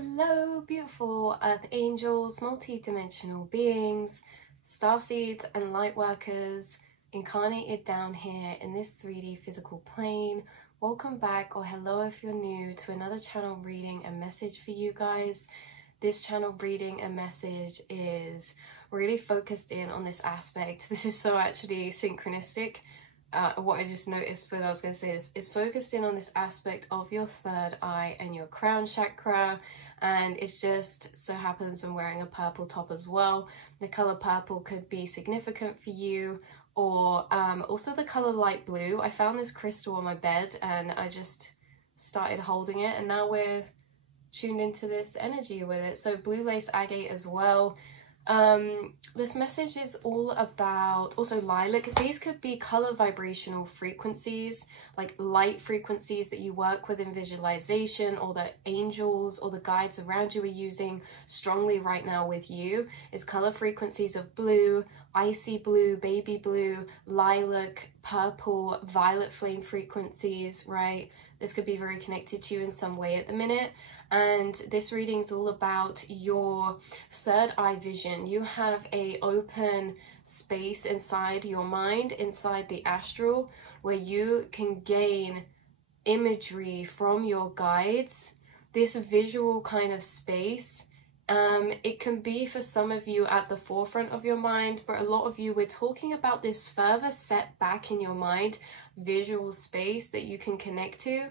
Hello, beautiful Earth angels, multi-dimensional beings, starseeds and light workers incarnated down here in this 3D physical plane. Welcome back, or hello if you're new, to another channel reading and message for you guys. This channel reading and message is really focused in on this aspect. This is so actually synchronistic. What I just noticed, but I was going to say this, is focused in on this aspect of your third eye and your crown chakra, and it just so happens I'm wearing a purple top as well. The color purple could be significant for you, or also the color light blue. I found this crystal on my bed and I just started holding it, and now we're tuned into this energy with it. So blue lace agate as well. This message is all about also lilac. These could be color vibrational frequencies, like light frequencies that you work with in visualization, or the angels or the guides around you are using strongly right now with you. Is color frequencies of blue, icy blue, baby blue, lilac, purple, violet flame frequencies, right? This could be very connected to you in some way at the minute. And this reading is all about your third eye vision. You have a open space inside your mind, inside the astral, where you can gain imagery from your guides. This visual kind of space, it can be for some of you at the forefront of your mind, but a lot of you, we're talking about this further set back in your mind visual space that you can connect to.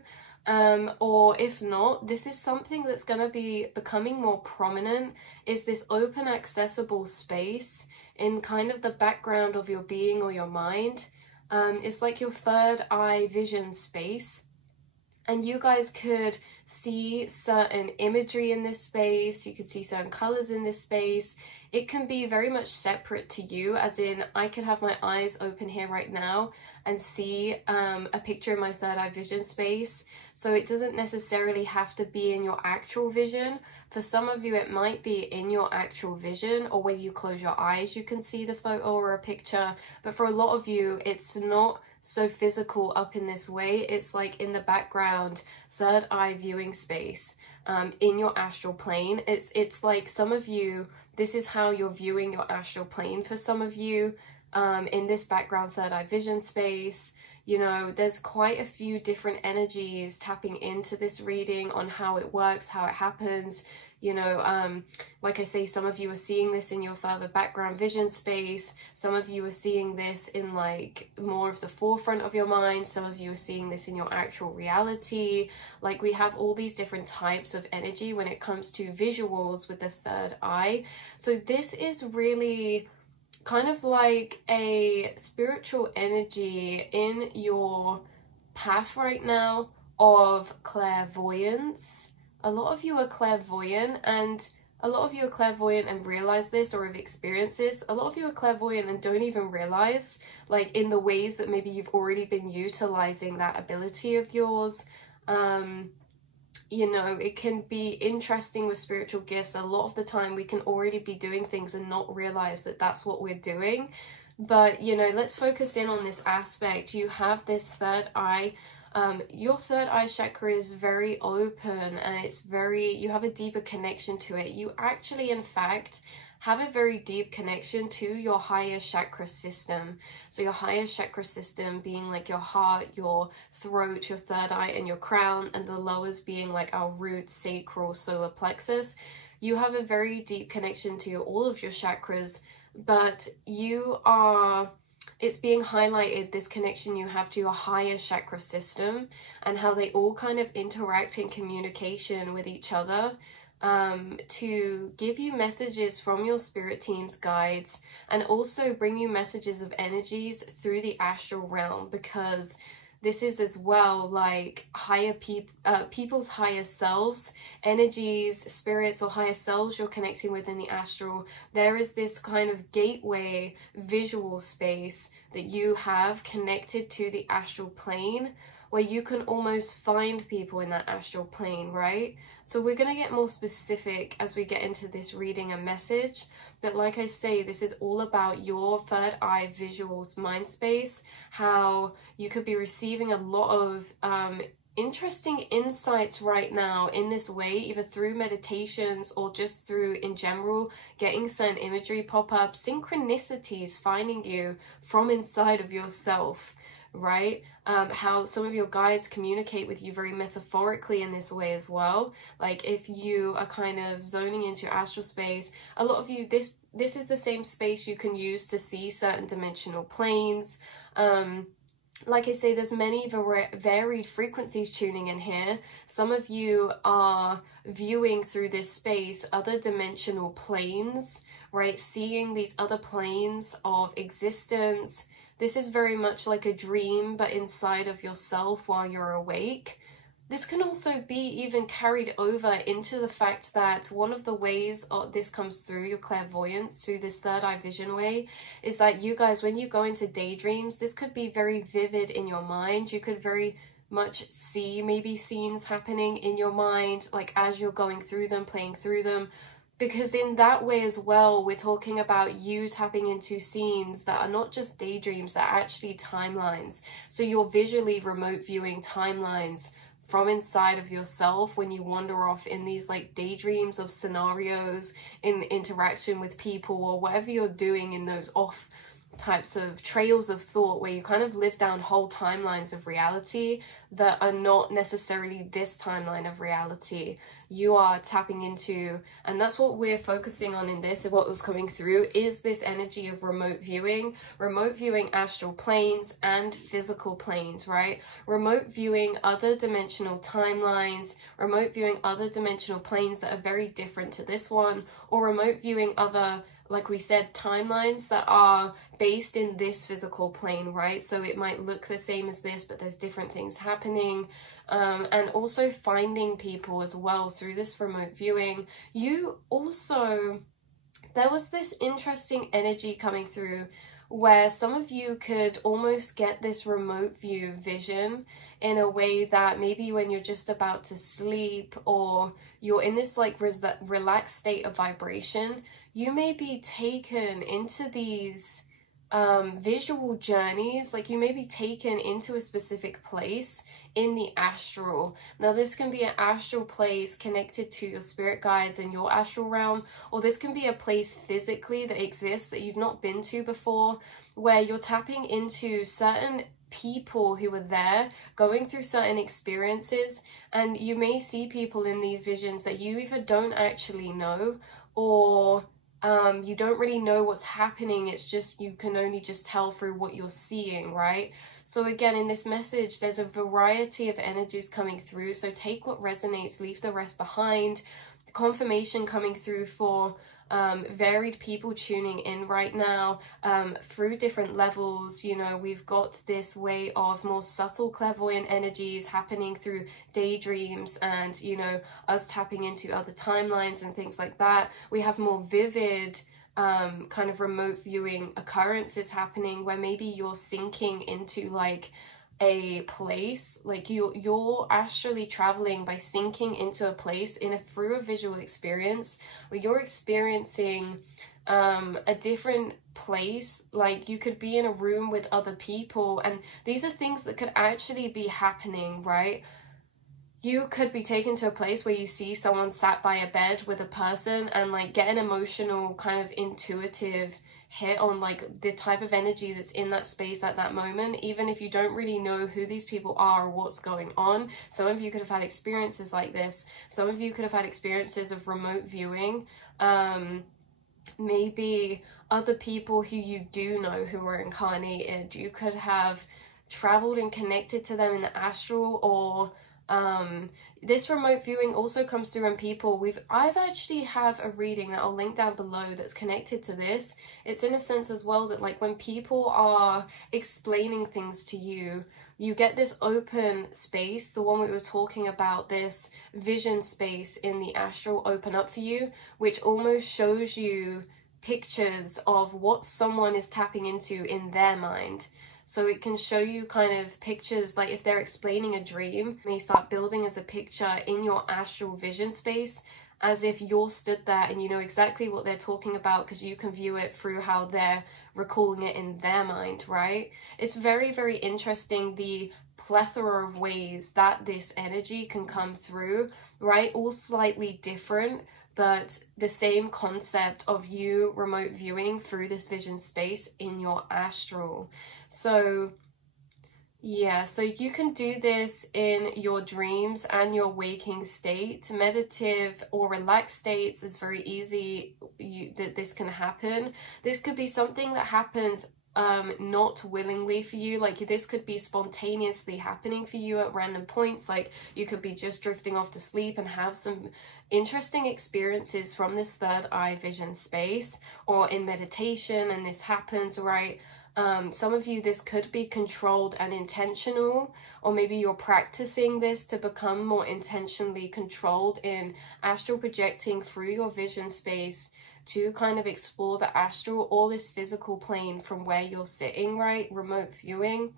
Or if not, this is something that's going to be becoming more prominent, is this open accessible space in kind of the background of your being or your mind. It's like your third eye vision space, and you guys could see certain imagery in this space. You could see certain colors in this space. It can be very much separate to you, as in I could have my eyes open here right now and see a picture in my third eye vision space. So it doesn't necessarily have to be in your actual vision. For some of you, it might be in your actual vision, or when you close your eyes, you can see the photo or a picture. But for a lot of you, it's not so physical up in this way. It's like in the background, third eye viewing space, in your astral plane. It's like some of you, this is how you're viewing your astral plane for some of you, in this background third eye vision space. You know, there's quite a few different energies tapping into this reading on how it works, how it happens. You know, like I say, some of you are seeing this in your further background vision space. Some of you are seeing this in like more of the forefront of your mind. Some of you are seeing this in your actual reality. Like, we have all these different types of energy when it comes to visuals with the third eye. So this is really kind of like a spiritual energy in your path right now of clairvoyance. A lot of you are clairvoyant, and a lot of you are clairvoyant and realize this, or have experienced this. A lot of you are clairvoyant and don't even realize, like, in the ways that maybe you've already been utilizing that ability of yours. You know, it can be interesting with spiritual gifts. A lot of the time we can already be doing things and not realize that that's what we're doing. But, you know, let's focus in on this aspect. You have this third eye. Your third eye chakra is very open, and it's very, you have a deeper connection to it. You actually, in fact, have a very deep connection to your higher chakra system. So your higher chakra system being like your heart, your throat, your third eye, and your crown, and the lowers being like our root, sacral, solar plexus. You have a very deep connection to all of your chakras, but you are, it's being highlighted, this connection you have to your higher chakra system, and how they all kind of interact in communication with each other, to give you messages from your spirit team's guides, and also bring you messages of energies through the astral realm, because this is as well like higher people's higher selves, energies, spirits, or higher selves you're connecting with in the astral. There is this kind of gateway visual space that you have connected to the astral plane, where you can almost find people in that astral plane, right? So we're going to get more specific as we get into this reading and message. But like I say, this is all about your third eye visuals mind space, how you could be receiving a lot of interesting insights right now in this way, either through meditations or just through, in general, getting certain imagery pop up, synchronicities finding you from inside of yourself, right? How some of your guides communicate with you very metaphorically in this way as well. Like if you are kind of zoning into astral space, a lot of you, this is the same space you can use to see certain dimensional planes. Like I say, there's many varied frequencies tuning in here. Some of you are viewing through this space other dimensional planes, right? Seeing these other planes of existence. This is very much like a dream, but inside of yourself while you're awake. This can also be even carried over into the fact that one of the ways this comes through your clairvoyance, through this third eye vision way, is that you guys, when you go into daydreams, this could be very vivid in your mind. You could very much see maybe scenes happening in your mind, like as you're going through them, playing through them. Because in that way as well, we're talking about you tapping into scenes that are not just daydreams, that are actually timelines. So you're visually remote viewing timelines from inside of yourself when you wander off in these like daydreams of scenarios, in interaction with people, or whatever you're doing in those off types of trails of thought where you kind of live down whole timelines of reality that are not necessarily this timeline of reality. You are tapping into, and that's what we're focusing on in this, and what was coming through is this energy of remote viewing astral planes and physical planes, right? Remote viewing other dimensional timelines, remote viewing other dimensional planes that are very different to this one, or remote viewing other, like we said, timelines that are based in this physical plane, right? So it might look the same as this, but there's different things happening. And also finding people as well through this remote viewing. You also, there was this interesting energy coming through where some of you could almost get this remote view vision in a way that maybe when you're just about to sleep, or you're in this like relaxed state of vibration, you may be taken into these visual journeys. Like you may be taken into a specific place in the astral. Now this can be an astral place connected to your spirit guides and your astral realm, or this can be a place physically that exists that you've not been to before, where you're tapping into certain people who are there going through certain experiences, and you may see people in these visions that you either don't actually know, or you don't really know what's happening. It's just, you can only just tell through what you're seeing, right? So again, in this message, there's a variety of energies coming through. So take what resonates, leave the rest behind. Confirmation coming through for varied people tuning in right now through different levels. You know, we've got this way of more subtle clairvoyant energies happening through daydreams and, you know, us tapping into other timelines and things like that. We have more vivid kind of remote viewing occurrences happening where maybe you're sinking into like a place, like you're astrally traveling by sinking into a place through a visual experience where you're experiencing a different place. Like you could be in a room with other people, and these are things that could actually be happening, right? You could be taken to a place where you see someone sat by a bed with a person and like get an emotional kind of intuitive hit on like the type of energy that's in that space at that moment, even if you don't really know who these people are or what's going on. Some of you could have had experiences like this. Some of you could have had experiences of remote viewing. Maybe other people who you do know who are incarnated, you could have traveled and connected to them in the astral, or this remote viewing also comes through in people. I've actually have a reading that I'll link down below that's connected to this. It's in a sense as well that like when people are explaining things to you, you get this open space, the one we were talking about, this vision space in the astral open up for you, which almost shows you pictures of what someone is tapping into in their mind. So it can show you kind of pictures, like if they're explaining a dream, may start building as a picture in your astral vision space, as if you're stood there and you know exactly what they're talking about because you can view it through how they're recalling it in their mind, right? It's very, very interesting, the plethora of ways that this energy can come through, right? All slightly different, but the same concept of you remote viewing through this vision space in your astral. So yeah, so you can do this in your dreams and your waking state. Meditative or relaxed states is very easy that this can happen. This could be something that happens not willingly for you. Like this could be spontaneously happening for you at random points. Like you could be just drifting off to sleep and have some interesting experiences from this third eye vision space, or in meditation and this happens, right? Some of you, this could be controlled and intentional, or maybe you're practicing this to become more intentionally controlled in astral projecting through your vision space to kind of explore the astral or this physical plane from where you're sitting, right? Remote viewing.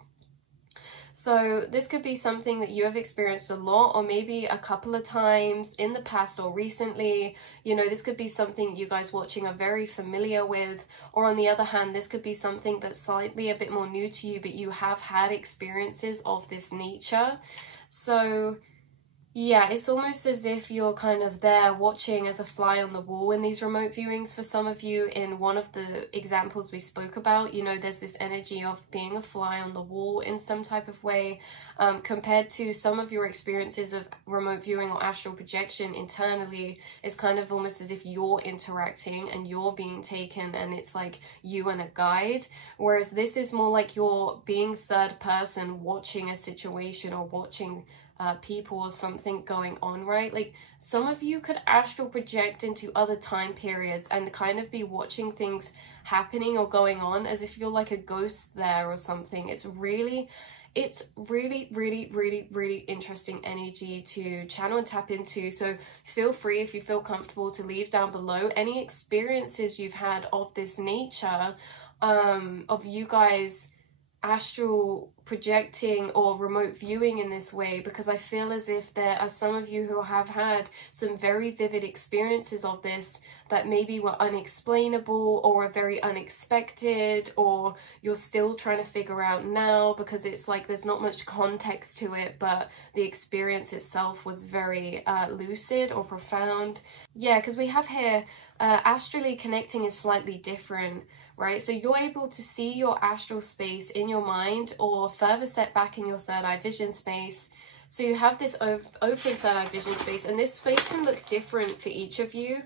So this could be something that you have experienced a lot, or maybe a couple of times in the past or recently. You know, this could be something you guys watching are very familiar with, or on the other hand, this could be something that's slightly a bit more new to you, but you have had experiences of this nature. So yeah, it's almost as if you're kind of there watching as a fly on the wall in these remote viewings. For some of you, in one of the examples we spoke about, you know, there's this energy of being a fly on the wall in some type of way, compared to some of your experiences of remote viewing or astral projection internally. It's kind of almost as if you're interacting and you're being taken, and it's like you and a guide. Whereas this is more like you're being third person watching a situation or watching people or something going on, right? Like some of you could astral project into other time periods and kind of be watching things happening or going on as if you're like a ghost there or something. It's really interesting energy to channel and tap into. So feel free, if you feel comfortable, to leave down below any experiences you've had of this nature, of you guys astral projecting or remote viewing in this way, because I feel as if there are some of you who have had some very vivid experiences of this that maybe were unexplainable or are very unexpected, or you're still trying to figure out now because it's like there's not much context to it, but the experience itself was very lucid or profound. Yeah, because we have here astrally connecting is slightly different, right? So you're able to see your astral space in your mind, or further set back in your third eye vision space. So you have this open third eye vision space, and this space can look different for each of you.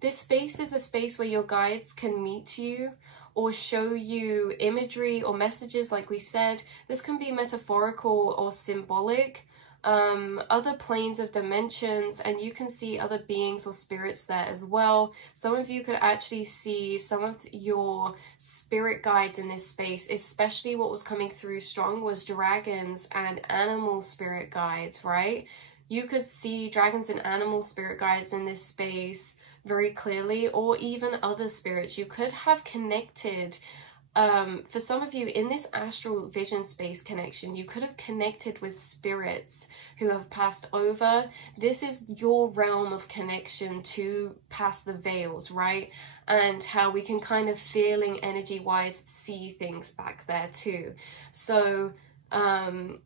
This space is a space where your guides can meet you or show you imagery or messages, like we said. This can be metaphorical or symbolic. Other planes of dimensions, and you can see other beings or spirits there as well. Some of you could actually see some of your spirit guides in this space. Especially what was coming through strong was dragons and animal spirit guides, right? You could see dragons and animal spirit guides in this space very clearly, or even other spirits. You could have connected, for some of you in this astral vision space connection, you could have connected with spirits who have passed over. This is your realm of connection to past the veils, right? And how we can kind of feeling energy wise see things back there too. So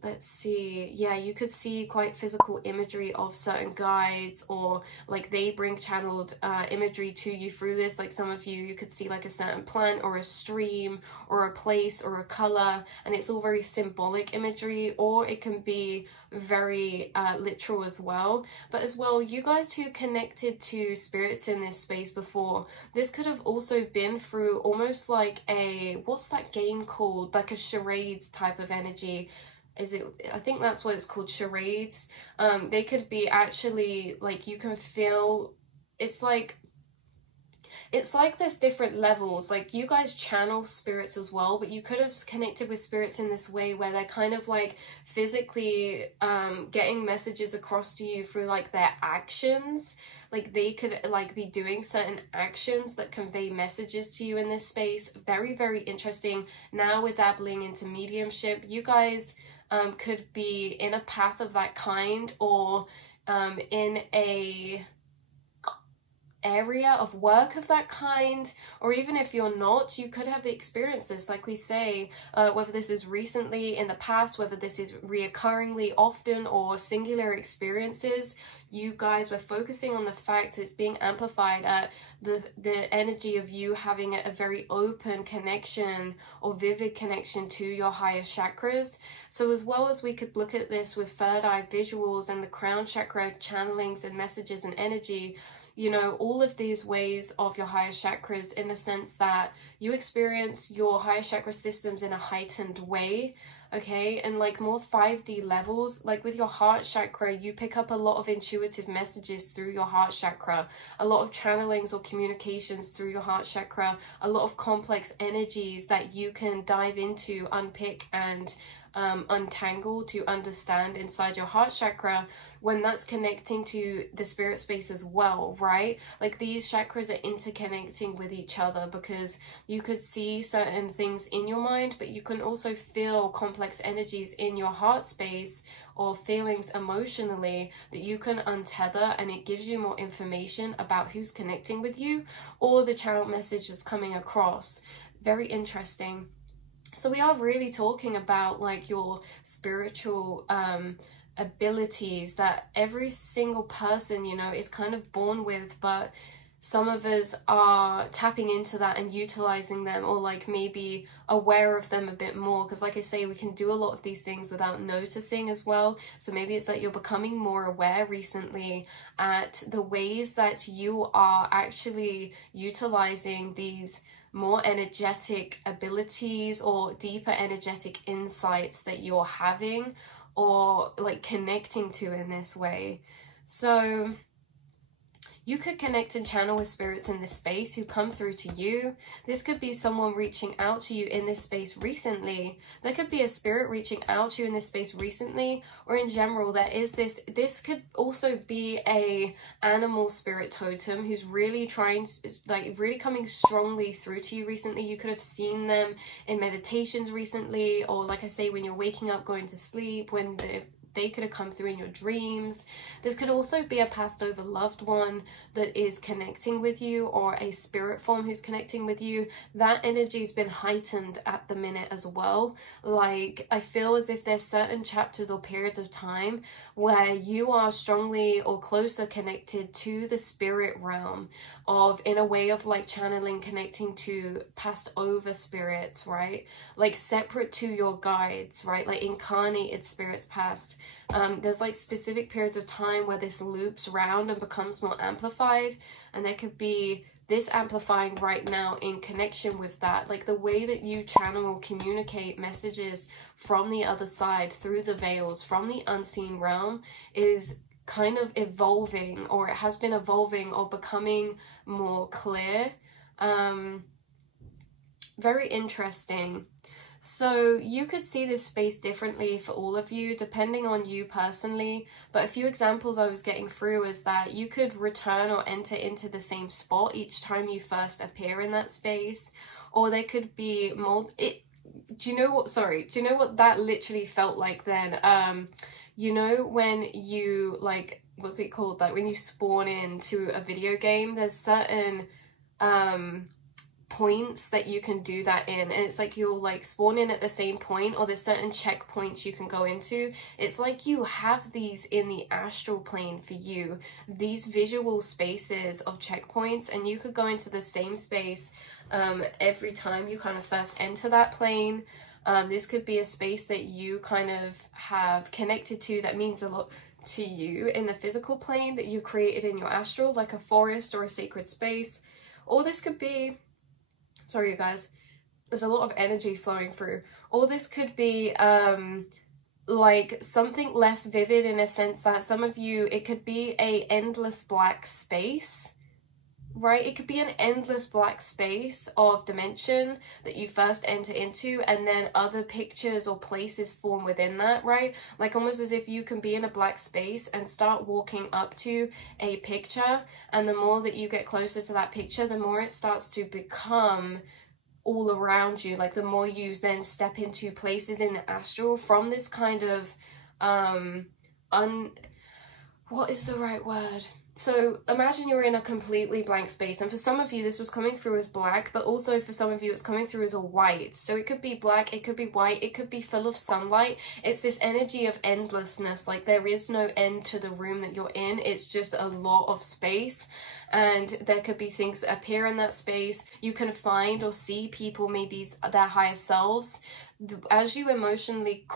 let's see, yeah, you could see quite physical imagery of certain guides, or like they bring channeled imagery to you through this. Like some of you could see like a certain plant or a stream or a place or a color, and it's all very symbolic imagery, or it can be very literal as well. But as well, you guys who connected to spirits in this space before, this could have also been through almost like a, what's that game called, like a charades type of energy. Is it, I think that's what it's called, charades. They could be actually like, you can feel, it's like there's different levels. Like you guys channel spirits as well, but you could have connected with spirits in this way where they're kind of like physically getting messages across to you through like their actions. Like they could like be doing certain actions that convey messages to you in this space. Very, very interesting. Now we're dabbling into mediumship. You guys could be in a path of that kind, or in area of work of that kind, or even if you're not, you could have experienced this, like we say, whether this is recently, in the past, whether this is reoccurringly often or singular experiences. You guys were focusing on the fact it's being amplified at the energy of you having a very open connection or vivid connection to your higher chakras. So as well as we could look at this with third eye visuals and the crown chakra channelings and messages and energy, you know, all of these ways of your higher chakras, in the sense that you experience your higher chakra systems in a heightened way, okay, and like more 5D levels. Like with your heart chakra, you pick up a lot of intuitive messages through your heart chakra, a lot of channelings or communications through your heart chakra, a lot of complex energies that you can dive into, unpick and untangle to understand inside your heart chakra, when that's connecting to the spirit space as well, right? Like these chakras are interconnecting with each other, because you could see certain things in your mind, but you can also feel complex energies in your heart space or feelings emotionally that you can untether, and it gives you more information about who's connecting with you or the channel message that's coming across. Very interesting. So we are really talking about like your spiritual abilities that every single person, you know, is kind of born with, but some of us are tapping into that and utilizing them, or like maybe aware of them a bit more, because like I say, we can do a lot of these things without noticing as well. So maybe it's that you're becoming more aware recently at the ways that you are actually utilizing these more energetic abilities or deeper energetic insights that you're having or like connecting to in this way. So you could connect and channel with spirits in this space who come through to you. This could be someone reaching out to you in this space recently. There could be a spirit reaching out to you in this space recently, or in general there is this could also be a animal spirit totem who's really trying to, like really coming strongly through to you recently. You could have seen them in meditations recently, or like I say, when you're waking up, going to sleep, when they could have come through in your dreams. This could also be a passed over loved one that is connecting with you, or a spirit form who's connecting with you. That energy has been heightened at the minute as well. Like I feel as if there's certain chapters or periods of time where you are strongly or closer connected to the spirit realm, of in a way of like channeling, connecting to passed over spirits, right? Like separate to your guides, right? Like incarnated spirits past. There's like specific periods of time where this loops round and becomes more amplified, and there could be this amplifying right now in connection with that. Like the way that you channel or communicate messages from the other side through the veils, from the unseen realm, is kind of evolving, or it has been evolving or becoming more clear. Very interesting. So you could see this space differently for all of you, depending on you personally. But a few examples I was getting through is that you could return or enter into the same spot each time you first appear in that space. Or there could be do you know what, sorry, do you know what that literally felt like then? You know when you, like, what's it called? Like when you spawn into a video game, there's certain points that you can do that in, and it's like you'll like spawn in at the same point, or there's certain checkpoints you can go into. It's like you have these in the astral plane for you, these visual spaces of checkpoints, and you could go into the same space every time you kind of first enter that plane. This could be a space that you kind of have connected to that means a lot to you in the physical plane that you've created in your astral, like a forest or a sacred space. Or this could be, sorry you guys, there's a lot of energy flowing through. Or this could be like something less vivid, in a sense that some of you, it could be a endless black space, right? It could be an endless black space of dimension that you first enter into, and then other pictures or places form within that, right? Like almost as if you can be in a black space and start walking up to a picture, and the more that you get closer to that picture, the more it starts to become all around you. Like the more you then step into places in the astral from this kind of what is the right word? So imagine you're in a completely blank space, and for some of you this was coming through as black, but also for some of you it's coming through as a white. So it could be black, it could be white, it could be full of sunlight. It's this energy of endlessness, like there is no end to the room that you're in. It's just a lot of space, and there could be things that appear in that space. You can find or see people, maybe their higher selves. As you emotionally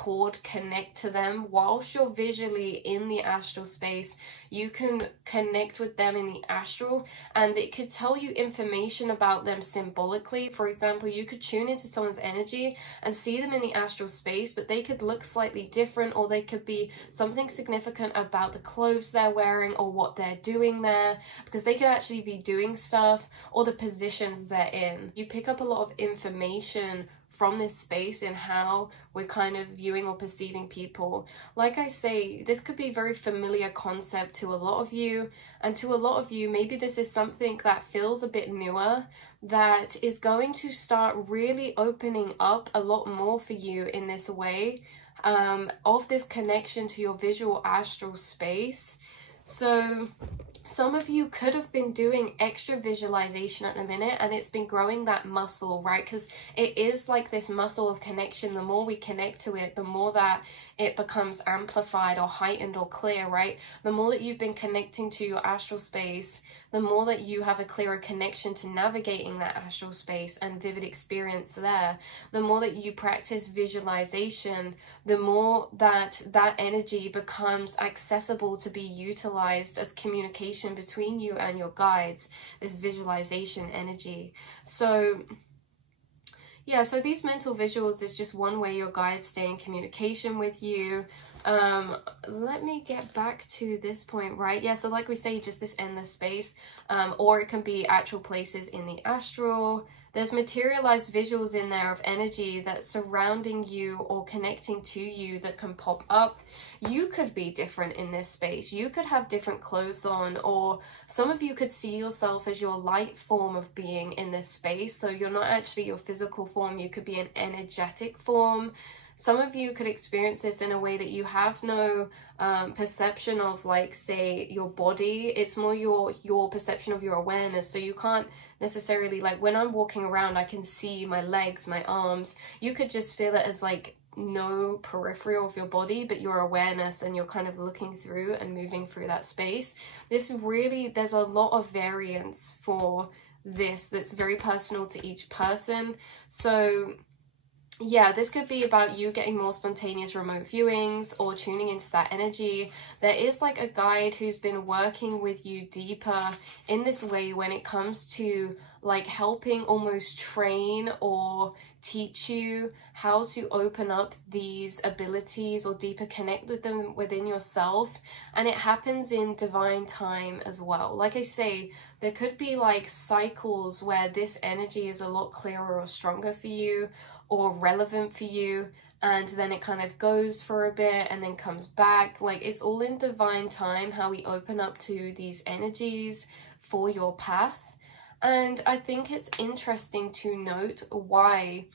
connect to them, whilst you're visually in the astral space, you can connect with them in the astral, and it could tell you information about them symbolically. For example, you could tune into someone's energy and see them in the astral space, but they could look slightly different, or they could be something significant about the clothes they're wearing or what they're doing there, because they could actually be doing stuff, or the positions they're in. You pick up a lot of information from this space and how we're kind of viewing or perceiving people. Like I say, this could be a very familiar concept to a lot of you, and to a lot of you, maybe this is something that feels a bit newer, that is going to start really opening up a lot more for you in this way, of this connection to your visual astral space. So some of you could have been doing extra visualization at the minute, and it's been growing that muscle, right? Because it is like this muscle of connection. The more we connect to it, the more that it becomes amplified or heightened or clear, right? The more that you've been connecting to your astral space, the more that you have a clearer connection to navigating that astral space and vivid experience there. The more that you practice visualization, the more that that energy becomes accessible to be utilized as communication between you and your guides, this visualization energy. So yeah, so these mental visuals is just one way your guides stay in communication with you. Let me get back to this point, right? Yeah, so like we say, just this endless space, or it can be actual places in the astral. There's materialized visuals in there of energy that's surrounding you or connecting to you that can pop up. You could be different in this space. You could have different clothes on, or some of you could see yourself as your light form of being in this space. So you're not actually your physical form. You could be an energetic form. Some of you could experience this in a way that you have no perception of, like, say, your body. It's more your perception of your awareness. So you can't necessarily, like, when I'm walking around, I can see my legs, my arms. You could just feel it as, like, no peripheral of your body, but your awareness, and you're kind of looking through and moving through that space. This really, there's a lot of variance for this that's very personal to each person. So yeah, this could be about you getting more spontaneous remote viewings or tuning into that energy. There is like a guide who's been working with you deeper in this way when it comes to like helping almost train or teach you how to open up these abilities or deeper connect with them within yourself. And it happens in divine time as well. Like I say, there could be like cycles where this energy is a lot clearer or stronger for you, or relevant for you, and then it kind of goes for a bit and then comes back. Like, it's all in divine time how we open up to these energies for your path. And I think it's interesting to note why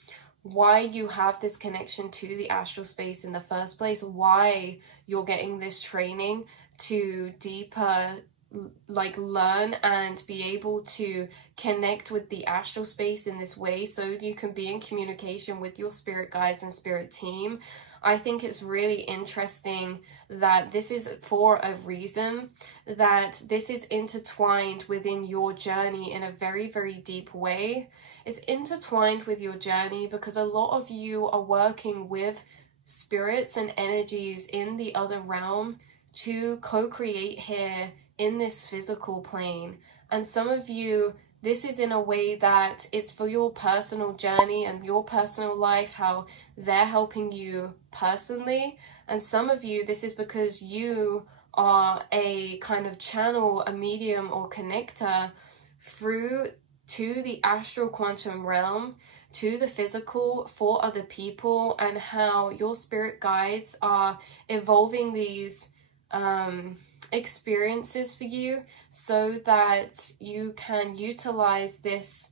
you have this connection to the astral space in the first place, why you're getting this training to deeper like learn and be able to connect with the astral space in this way, so you can be in communication with your spirit guides and spirit team. I think it's really interesting that this is for a reason, that this is intertwined within your journey in a very, very deep way. It's intertwined with your journey because a lot of you are working with spirits and energies in the other realm to co-create here in this physical plane. And some of you, this is in a way that it's for your personal journey and your personal life, how they're helping you personally. And some of you, this is because you are a kind of channel, a medium or connector through to the astral quantum realm, to the physical for other people, and how your spirit guides are evolving these experiences for you so that you can utilize this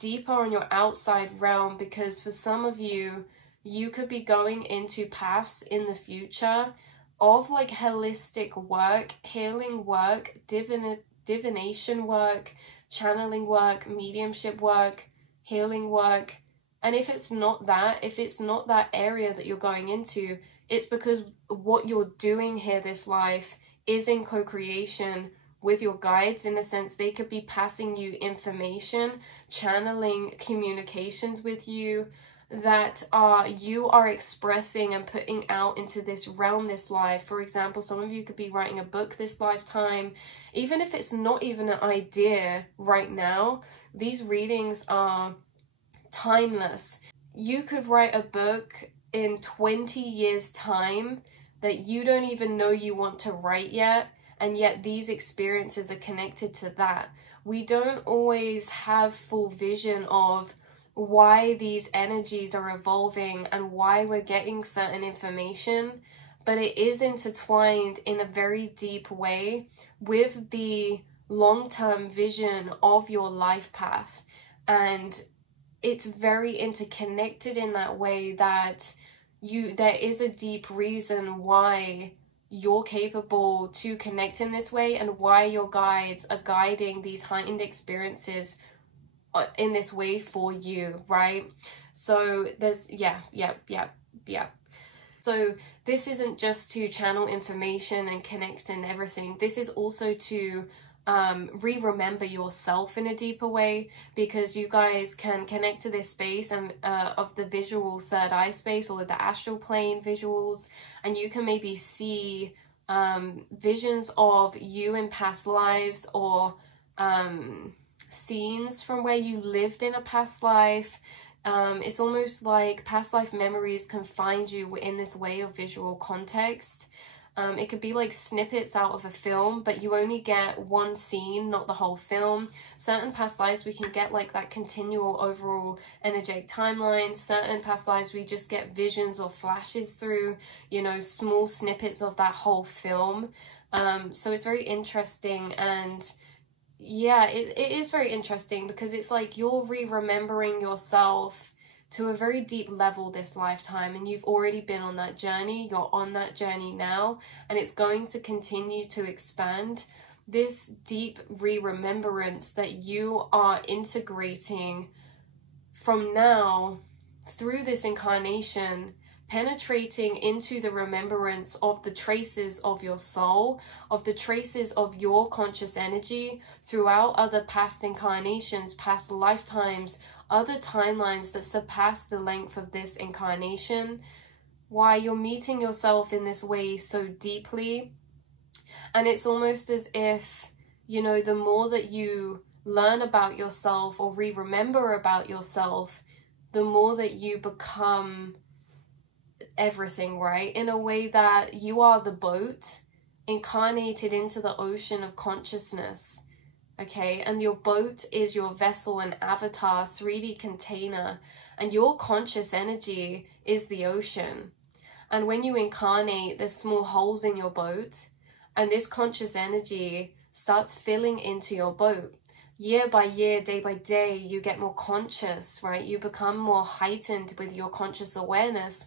deeper on your outside realm. Because for some of you, you could be going into paths in the future of like holistic work, healing work, divination work, channeling work, mediumship work, healing work. And if it's not that, if it's not that area that you're going into, it's because what you're doing here this life is in co-creation with your guides, in a sense. They could be passing you information, channeling communications with you that you are expressing and putting out into this realm this life. For example, some of you could be writing a book this lifetime. Even if it's not even an idea right now, these readings are timeless. You could write a book in 20 years time that you don't even know you want to write yet, and yet these experiences are connected to that. We don't always have full vision of why these energies are evolving and why we're getting certain information, but it is intertwined in a very deep way with the long-term vision of your life path. And it's very interconnected in that way that there is a deep reason why you're capable to connect in this way, and why your guides are guiding these heightened experiences in this way for you, right? So there's, yeah. So this isn't just to channel information and connect and everything. This is also to remember yourself in a deeper way, because you guys can connect to this space and of the visual third eye space, or the astral plane visuals, and you can maybe see visions of you in past lives, or scenes from where you lived in a past life. It's almost like past life memories can find you in this way of visual context. It could be like snippets out of a film, but you only get one scene, not the whole film. Certain past lives we can get like that continual overall energetic timeline. Certain past lives we just get visions or flashes through, you know, small snippets of that whole film. So it's very interesting. And yeah, it is very interesting, because it's like you're remembering yourself to a very deep level this lifetime, and you've already been on that journey. You're on that journey now, and it's going to continue to expand. This deep remembrance that you are integrating from now through this incarnation, penetrating into the remembrance of the traces of your soul, of the traces of your conscious energy throughout other past incarnations, past lifetimes, other timelines that surpass the length of this incarnation. Why you're meeting yourself in this way so deeply. And it's almost as if, you know, the more that you learn about yourself or remember about yourself, the more that you become everything, right? In a way that you are the boat incarnated into the ocean of consciousness, okay? And your boat is your vessel and avatar, 3D container, and your conscious energy is the ocean. And when you incarnate, there's small holes in your boat, and this conscious energy starts filling into your boat. Year by year, day by day, you get more conscious, right? You become more heightened with your conscious awareness,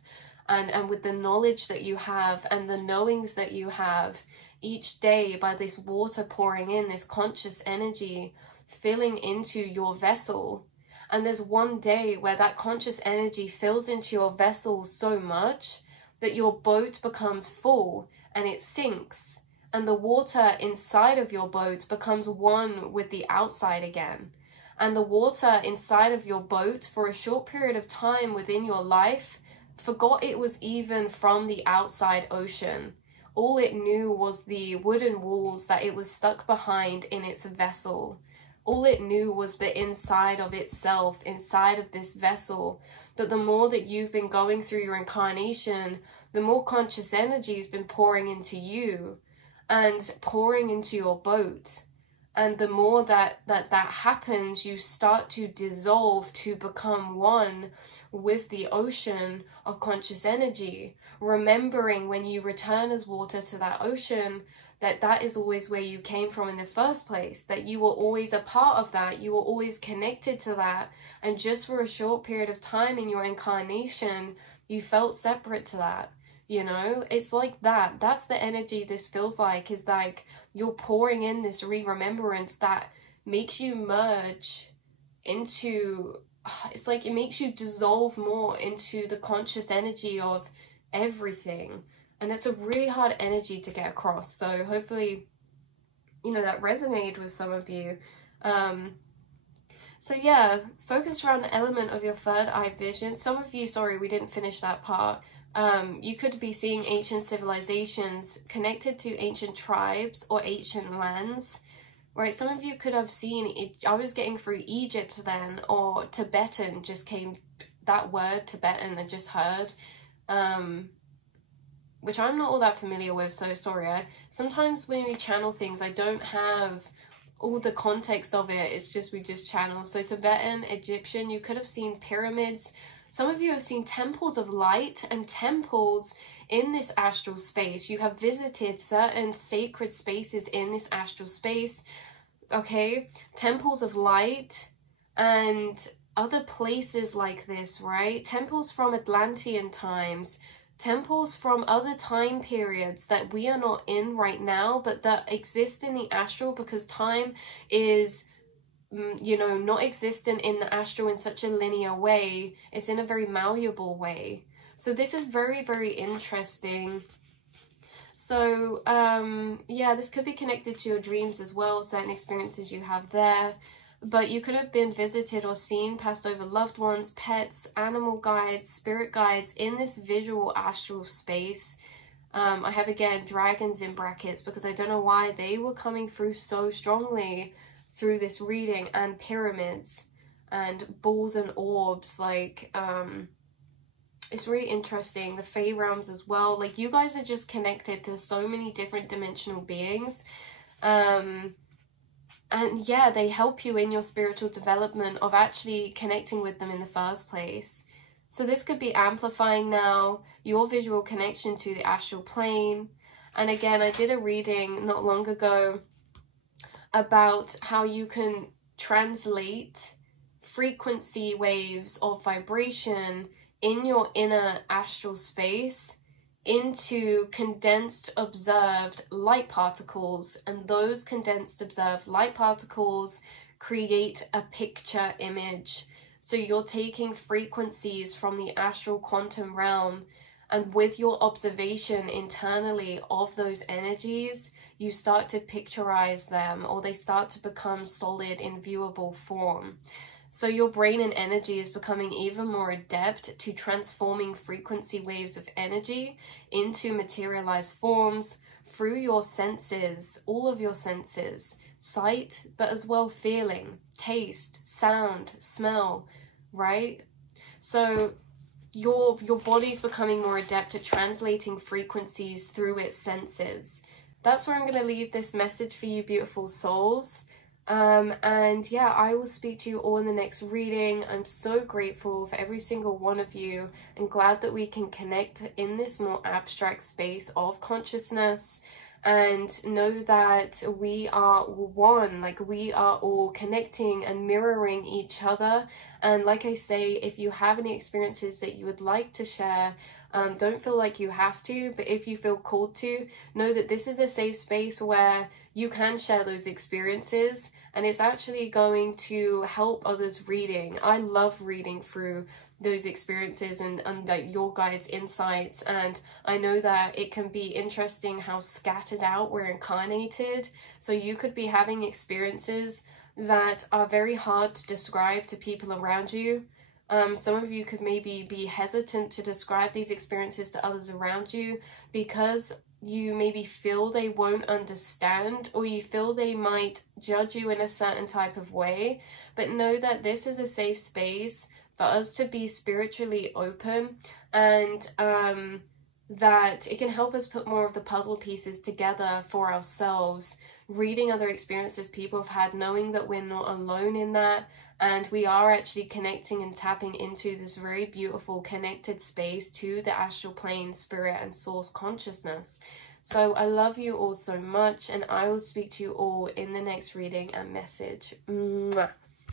and with the knowledge that you have and the knowings that you have each day, by this water pouring in, this conscious energy filling into your vessel. And there's one day where that conscious energy fills into your vessel so much that your boat becomes full and it sinks, and the water inside of your boat becomes one with the outside again. And the water inside of your boat for a short period of time within your life forgot it was even from the outside ocean. All it knew was the wooden walls that it was stuck behind in its vessel. All it knew was the inside of itself, inside of this vessel. But the more that you've been going through your incarnation, the more conscious energy has been pouring into you and pouring into your boat. And the more that happens, you start to dissolve to become one with the ocean of conscious energy, remembering when you return as water to that ocean, that is always where you came from in the first place, that you were always a part of that, you were always connected to that, and just for a short period of time in your incarnation, you felt separate to that. you know? It's like that. That's the energy this feels like, is like you're pouring in this remembrance that makes you merge into, it's like it makes you dissolve more into the conscious energy of everything. And it's a really hard energy to get across. So hopefully, you know, that resonated with some of you. So yeah, focus around the element of your third eye vision. Some of you, sorry, we didn't finish that part. You could be seeing ancient civilizations connected to ancient tribes or ancient lands, right? Some of you could have seen it. I was getting through Egypt then, or Tibetan just came, that word Tibetan I just heard, which I'm not all that familiar with, so sorry. Sometimes when we channel things, I don't have all the context of it. It's just, we just channel. So Tibetan, Egyptian, you could have seen pyramids. Some of you have seen temples of light and temples in this astral space. You have visited certain sacred spaces in this astral space, okay? Temples of light and other places like this, right? Temples from Atlantean times, temples from other time periods that we are not in right now, but that exist in the astral, because time is, you know, not existent in the astral in such a linear way. It's in a very malleable way. So this is very, very interesting. So yeah, this could be connected to your dreams as well, certain experiences you have there. But you could have been visited or seen passed over loved ones, pets, animal guides, spirit guides in this visual astral space. I have, again, dragons in brackets because I don't know why they were coming through so strongly through this reading, and pyramids and balls and orbs. Like, it's really interesting. The Fey realms as well. Like, you guys are just connected to so many different dimensional beings. And yeah, they help you in your spiritual development of actually connecting with them in the first place. So this could be amplifying now your visual connection to the astral plane. And again, I did a reading not long ago about how you can translate frequency waves of vibration in your inner astral space into condensed observed light particles, and those condensed observed light particles create a picture image. So you're taking frequencies from the astral quantum realm, and with your observation internally of those energies, you start to picturize them, or they start to become solid in viewable form. So your brain and energy is becoming even more adept to transforming frequency waves of energy into materialized forms through your senses, all of your senses, sight, but as well feeling, taste, sound, smell, right? So your body's becoming more adept at translating frequencies through its senses. That's where I'm going to leave this message for you, beautiful souls. And yeah, I will speak to you all in the next reading. I'm so grateful for every single one of you, and glad that we can connect in this more abstract space of consciousness, and know that we are one, like we are all connecting and mirroring each other. And like I say, if you have any experiences that you would like to share, don't feel like you have to, but if you feel called to, know that this is a safe space where you can share those experiences, and it's actually going to help others reading. I love reading through those experiences and like your guys' insights, and I know that it can be interesting how scattered out we're incarnated. So you could be having experiences that are very hard to describe to people around you. Some of you could maybe be hesitant to describe these experiences to others around you because you maybe feel they won't understand, or you feel they might judge you in a certain type of way. But know that this is a safe space for us to be spiritually open, and that it can help us put more of the puzzle pieces together for ourselves. Reading other experiences people have had, knowing that we're not alone in that, and we are actually connecting and tapping into this very beautiful connected space to the astral plane, spirit and source consciousness. So I love you all so much, and I will speak to you all in the next reading and message. Mwah.